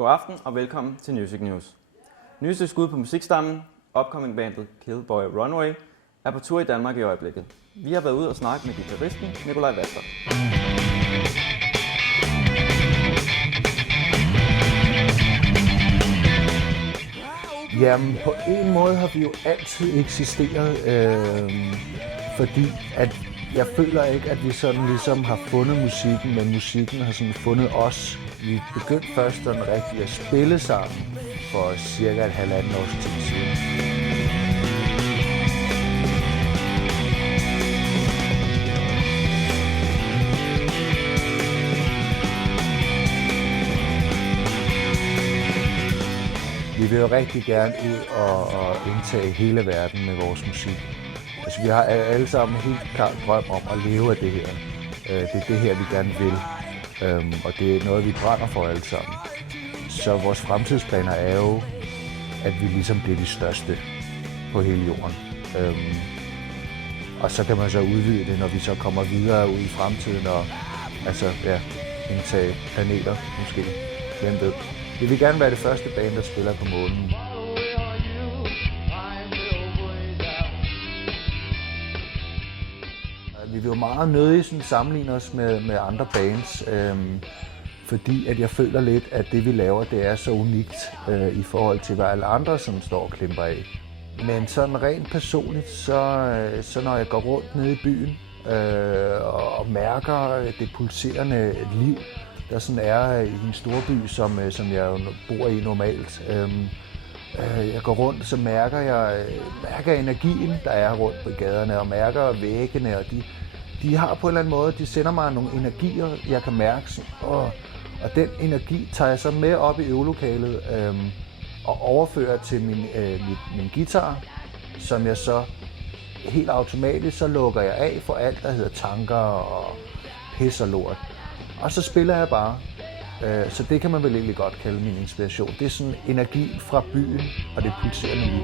God aften og velkommen til Music News. Nyeste skud på musikstammen, upcoming bandet Killboy Runway, er på tur i Danmark i øjeblikket. Vi har været ude og snakke med guitaristen Nikolaj Walter. Jamen, på en måde har vi jo altid eksisteret, fordi at jeg føler ikke, at vi sådan ligesom har fundet musikken, men musikken har sådan fundet os. Vi begyndte først sådan rigtig at spille sammen for cirka et halvandet års tid siden. Vi vil jo rigtig gerne ud og indtage hele verden med vores musik. Altså, vi har alle sammen helt klart drøm om at leve af det her. Det er det her, vi gerne vil, og det er noget, vi brænder for alle sammen. Så vores fremtidsplaner er jo, at vi ligesom bliver de største på hele jorden. Og så kan man så udvide det, når vi så kommer videre ud i fremtiden og indtage planeter måske. Hvem ved? Vi vil gerne være det første band, der spiller på månen. Vi vil jo meget nødig sammenligne os med andre bands, fordi at jeg føler lidt, at det vi laver, det er så unikt i forhold til, hvad alle andre som står og klimper af. Men sådan rent personligt, så når jeg går rundt nede i byen og mærker det pulserende liv, der sådan er i en storby, som jeg jo bor i normalt. Jeg går rundt, så mærker jeg energien, der er rundt på gaderne, og mærker væggene, og de har på en eller anden måde, de sender mig nogle energier, jeg kan mærke, og den energi tager jeg så med op i øvelokalet og overfører til min guitar, som jeg så helt automatisk, så lukker jeg af for alt, der hedder tanker og pis og lort. Og så spiller jeg bare. Så det kan man vel egentlig godt kalde min inspiration. Det er sådan energi fra byen og det pulserende liv.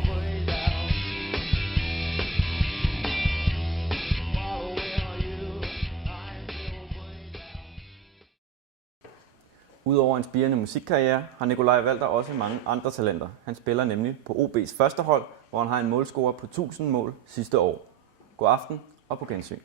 Udover en spirende musikkarriere har Nikolaj Walter også mange andre talenter. Han spiller nemlig på OB's første hold, hvor han har en målscore på 1000 mål sidste år. God aften og på gensyn.